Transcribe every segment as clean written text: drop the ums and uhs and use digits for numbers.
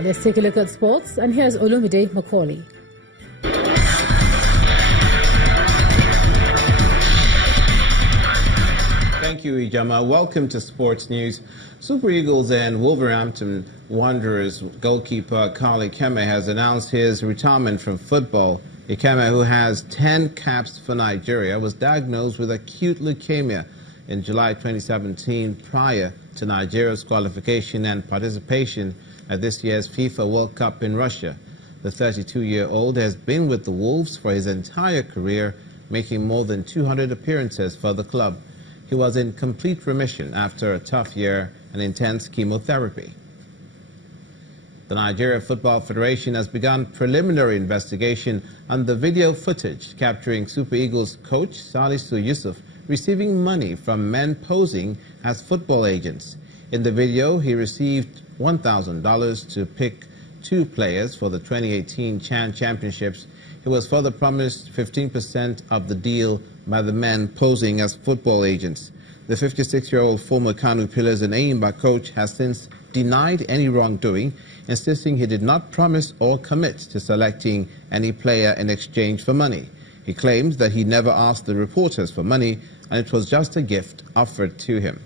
Right, let's take a look at sports, and here's Olumide Macaulay. Thank you, Ijama. Welcome to Sports News. Super Eagles and Wolverhampton Wanderers goalkeeper Carl Ikeme has announced his retirement from football. Ikeme, who has 10 caps for Nigeria, was diagnosed with acute leukemia in July 2017 prior to Nigeria's qualification and participation at this year's FIFA World Cup in Russia. The 32-year-old has been with the Wolves for his entire career, making more than 200 appearances for the club. He was in complete remission after a tough year and intense chemotherapy. The Nigeria Football Federation has begun preliminary investigation on the video footage capturing Super Eagles coach Salisu Yusuf receiving money from men posing as football agents. In the video, he received $1,000 to pick 2 players for the 2018 CHAN Championships. He was further promised 15% of the deal by the men posing as football agents. The 56-year-old former Kanu Pillars and Enyimba coach has since denied any wrongdoing, insisting he did not promise or commit to selecting any player in exchange for money. He claims that he never asked the reporters for money and it was just a gift offered to him.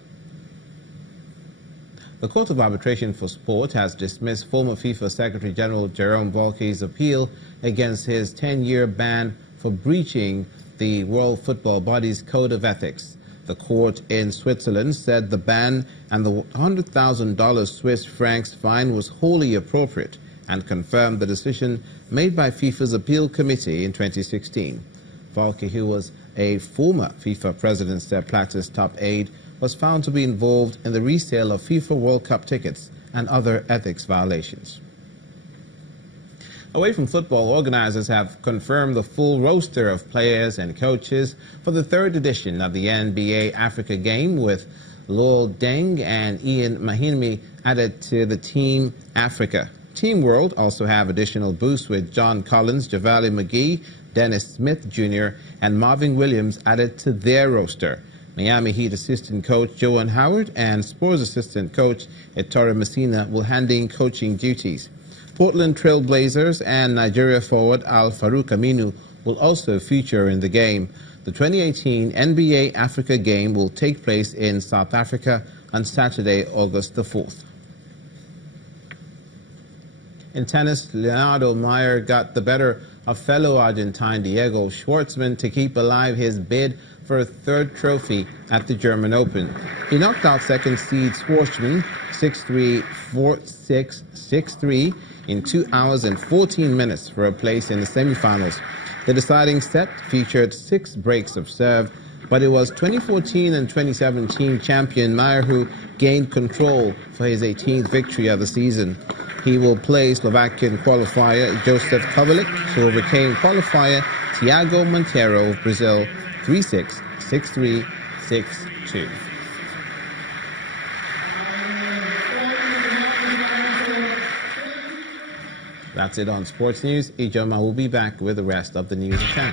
The Court of Arbitration for Sport has dismissed former FIFA Secretary General Jerome Volke's appeal against his 10-year ban for breaching the World Football Body's Code of Ethics. The court in Switzerland said the ban and the $100,000 Swiss francs fine was wholly appropriate and confirmed the decision made by FIFA's appeal committee in 2016. Volke, who was a former FIFA president Sepp Blatter's top aide, was found to be involved in the resale of FIFA World Cup tickets and other ethics violations. Away from football, organizers have confirmed the full roster of players and coaches for the 3rd edition of the NBA Africa Game, with Lowell Deng and Ian Mahinmi added to the Team Africa. Team World also have additional boosts with John Collins, Javale McGee, Dennis Smith Jr., and Marvin Williams added to their roster. Miami Heat assistant coach Joan Howard and Spurs assistant coach Ettore Messina will hand in coaching duties. Portland Trail Blazers and Nigeria forward Al Farouk Aminu will also feature in the game. The 2018 NBA Africa Game will take place in South Africa on Saturday, August the 4th. In tennis, Leonardo Meyer got the better of fellow Argentine Diego Schwartzman to keep alive his bid for a 3rd trophy at the German Open. He knocked out second seed Schwartzman 6-3, 4-6, 6-3 in 2 hours and 14 minutes for a place in the semifinals. The deciding set featured 6 breaks of serve, but it was 2014 and 2017 champion Meyer who gained control for his 18th victory of the season. He will play Slovakian qualifier Joseph Kovalik, who overcame qualifier Thiago Monteiro of Brazil 3-6, 6-3, 6-2. That's it on Sports News. Ijoma will be back with the rest of the news at 10.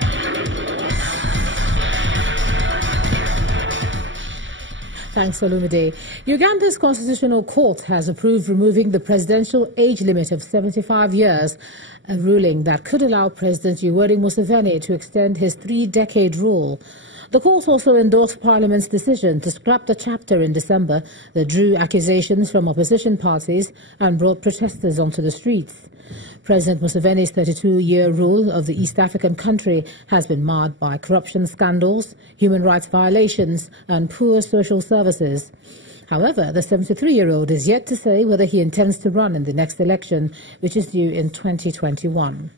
Thanks, Olumide. Uganda's Constitutional Court has approved removing the presidential age limit of 75 years, a ruling that could allow President Yoweri Museveni to extend his 3-decade rule. The court also endorsed Parliament's decision to scrap the chapter in December that drew accusations from opposition parties and brought protesters onto the streets. President Museveni's 32-year rule of the East African country has been marred by corruption scandals, human rights violations and poor social services. However, the 73-year-old is yet to say whether he intends to run in the next election, which is due in 2021.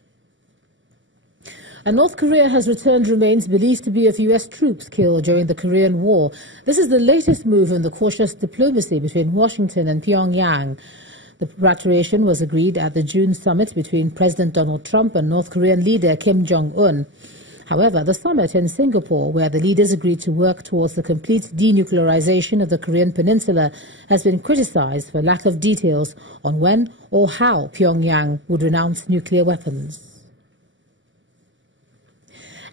And North Korea has returned remains believed to be of U.S. troops killed during the Korean War. This is the latest move in the cautious diplomacy between Washington and Pyongyang. The repatriation was agreed at the June summit between President Donald Trump and North Korean leader Kim Jong-un. However, the summit in Singapore, where the leaders agreed to work towards the complete denuclearization of the Korean peninsula, has been criticized for lack of details on when or how Pyongyang would renounce nuclear weapons.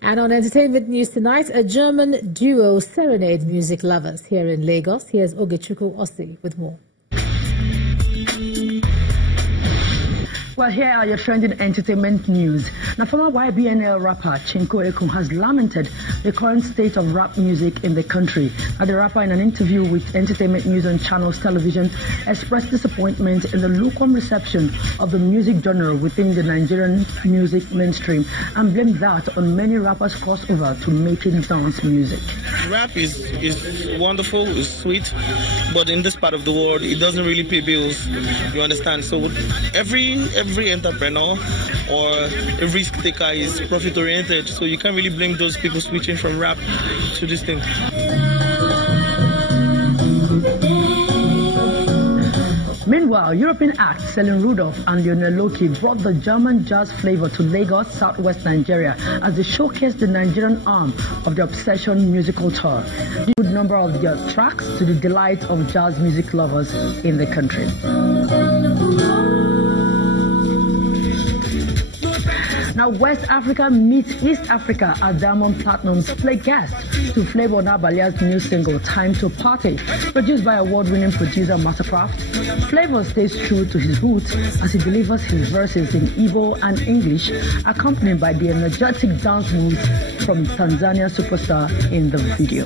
And on entertainment news tonight, a German duo serenade music lovers here in Lagos. Here's Ogechukwu Ossi with more. Well, here are your trending entertainment news. Now, former YBNL rapper Chinko Ekun has lamented the current state of rap music in the country. Now, the rapper, in an interview with Entertainment News on Channels Television, expressed disappointment in the lukewarm reception of the music genre within the Nigerian music mainstream and blamed that on many rappers' crossover to making dance music. Rap is wonderful, it's sweet, but in this part of the world, it doesn't really pay bills. You understand? So every entrepreneur or a risk taker is profit oriented, so you can't really blame those people switching from rap to this thing. Meanwhile, European acts Selin Rudolph and Lionel Loki brought the German jazz flavor to Lagos, southwest Nigeria, as they showcased the Nigerian arm of the Obsession musical tour. A good number of their tracks to the delight of jazz music lovers in the country. Now, West Africa meets East Africa as Diamond Platnumz play guest to Flavour Nabalia's new single, Time to Party. Produced by award-winning producer Mastercraft, Flavour stays true to his roots as he delivers his verses in Igbo and English, accompanied by the energetic dance moves from Tanzania superstar in the video.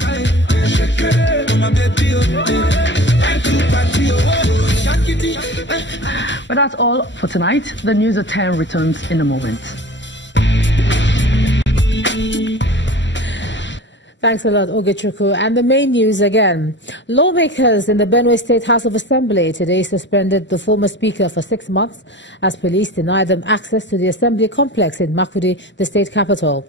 But that's all for tonight. The news at 10 returns in a moment. Thanks a lot, Ogechuku. And the main news again. Lawmakers in the Benue State House of Assembly today suspended the former speaker for 6 months as police denied them access to the assembly complex in Makurdi, the state capital.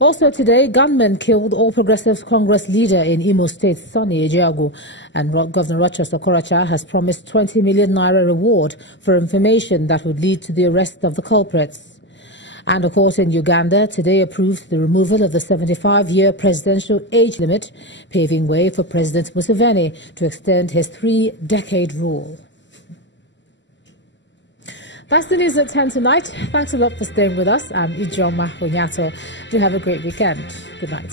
Also today, gunmen killed All Progressives Congress leader in Imo State, Sonny Ejiagu, and Governor Rochester Okorocha has promised 20 million naira reward for information that would lead to the arrest of the culprits. And a court in Uganda today approved the removal of the 75-year presidential age limit, paving way for President Museveni to extend his 3-decade rule. That's the news at 10 tonight. Thanks a lot for staying with us. I'm Ijoma Onyato. Do have a great weekend. Good night.